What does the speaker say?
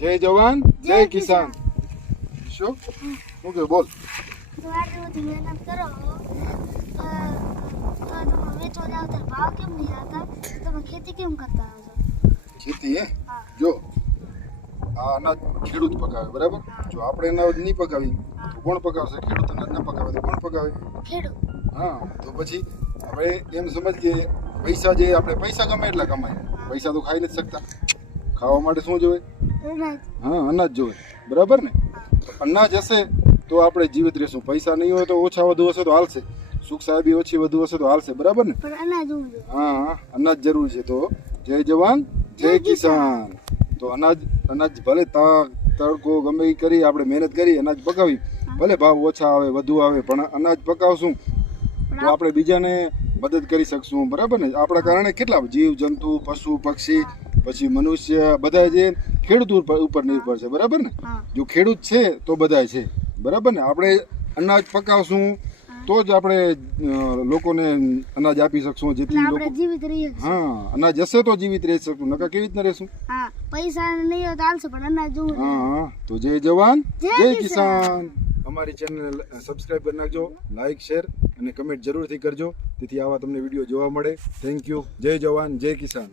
જય જવાન જય કિસાન. શું શું કે બોલ? તો આટલી બધી મહેનત કરો તો તમે વેચવા જાવ તો ભાવ કેમ નહીં આવતા? તમે ખેતી કેમ કરતા હો છો? ખેતી હે હા. જો આ અનાજ ખેડૂત પકાવે, બરાબર? જો આપણે અનાજ નહીં પકાવી તો કોણ પકાવશે? ખેડૂત અનાજ ન પકાવે તો કોણ પકાવે? ખેડૂત. હા, તો પછી આપણે એમ સમજ કે પૈસા જે આપણે પૈસા ગમે એટલા કમાય, પૈસા તો ખાઈ નથી શકતા. ખાવા માટે શું જોઈએ? અનાજ. હા, અનાજ જોઈએ, બરાબર ને? અનાજ હશે તો આપણે જીવિત રહીશું. પૈસા નહીં હોય તો ઓછા વધુ હશે તો હાલશે, સુખ સાહેબી ઓછી વધુ હશે તો હાલશે, બરાબર ને? પણ અનાજ હોવું જોઈએ. હા, અનાજ જરૂર છે. તો જય જવાન જય કિસાન. તો અનાજ ભલે તડકો ગમે એ કરી આપણે મહેનત કરી અનાજ પકાવી, ભલે ભાવ ઓછા આવે વધુ આવે, પણ અનાજ પકાવશું તો આપણે બીજાને મદદ કરી શકશું, બરાબર ને? આપણા કારણે કેટલા જીવ જંતુ, પશુ પક્ષી, પછી મનુષ્ય બધા જે ખેડૂત ઉપર નિર્ભર છે, બરાબર ને? હા. જો ખેડૂત છે તો બધાય છે, બરાબર ને? આપણે અનાજ પકાવશું તો જ આપણે લોકોને અનાજ આપી શકશું, જેથી આપણે લોકો જીવિત રહીએ છીએ. હા, અનાજ હશે તો જીવિત રહી શકશું, નકા કેવી રીતના રહેશું? હા, પૈસા નહીં હોય તો હાલશે પણ અનાજ જોવું જોઈએ. હા, તો જય જવાન જય જય કિસાન. કિસાન. અમારી ચેનલ સબસ્ક્રાઇબ કરી નાખજો, લાઈક શેર અને કમેન્ટ જરૂરથી કરજો, તેથી આવા તમને વિડીયો જોવા મળે. Thank you. જય જવાન જય કિસાન.